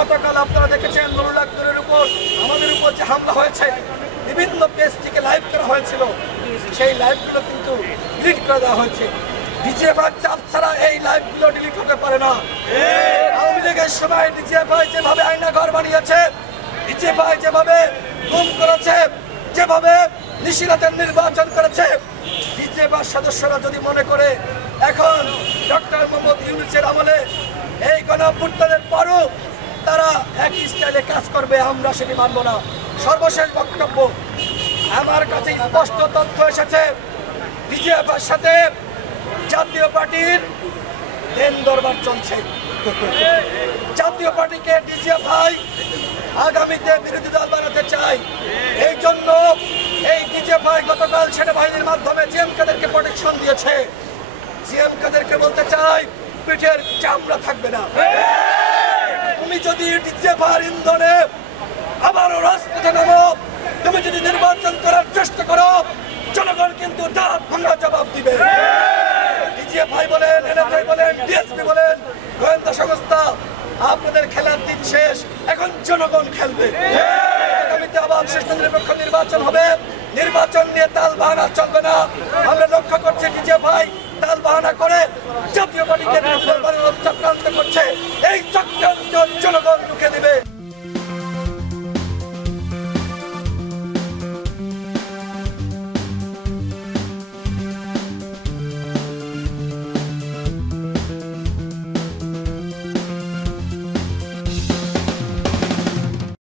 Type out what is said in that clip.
গতকাল আপনারা দেখেছেন নুরুল আক্তারের উপর আমাদের উপর যে হামলা হয়েছে, বিভিন্ন পেজ থেকে লাইভ করা হয়েছিল, সেই লাইভগুলো কিন্তু ডিলিট করে দেওয়া হয়েছে। ডিজিএফআই চাপ ছাড়া এই লাইভগুলো ডিলিট হতে পারে না। আওয়ামী লীগের সময় ডিজিএফআই যেভাবে আয়না ঘর বানিয়েছে, ডিজিএফআই যেভাবে গুম করেছে, যেভাবে নিশিরাতের নির্বাচন করেছে, ডিজিএফআই সদস্যরা যদি মনে করে এখন ডক্টর মোহাম্মদ ইউনূসের আমলে এই গণঅভ্যুত্থানের পরও তারা একই স্টাইলে কাজ করবে, আমরা সেটি মানব না। সর্বশেষ বক্তব্য, আমার কাছে স্পষ্ট তথ্য এসেছে ডিজিএফআইয়ের সাথে জাতীয় পার্টির দেন দরবার চলছে। জাতীয় পার্টিকে ডিজিএফআই আগামীতে বিরোধী দল বানাতে চায়। এই জন্য এই ডিজিএফআই গতকাল সেনাবাহিনীর মাধ্যমে জিএম কাদেরকে প্রোটেকশন দিয়েছে। জিএম কাদেরকে বলতে চাই, পিঠের চামড়া থাকবে না। তুমি যদি ডিজিএফআইয়ের ইন্ধনে আবারও রাজপথে নামো, তুমি যদি নির্বাচন করার চেষ্টা করো, জনগণ কিন্তু দাঁত ভাঙা জবাব দিবে। ডিজিএফআই বলেন, এনএসআই বলেন, ডিএসপি বলেন, গোয়েন্দা সংস্থা, আপনাদের খেলার দিন শেষ, এখন জনগণ খেলবে। আগামীতে আবার সুষ্ঠু নিরপেক্ষ নির্বাচন হবে। নির্বাচন নিয়ে তাল বাহানা চলবে না।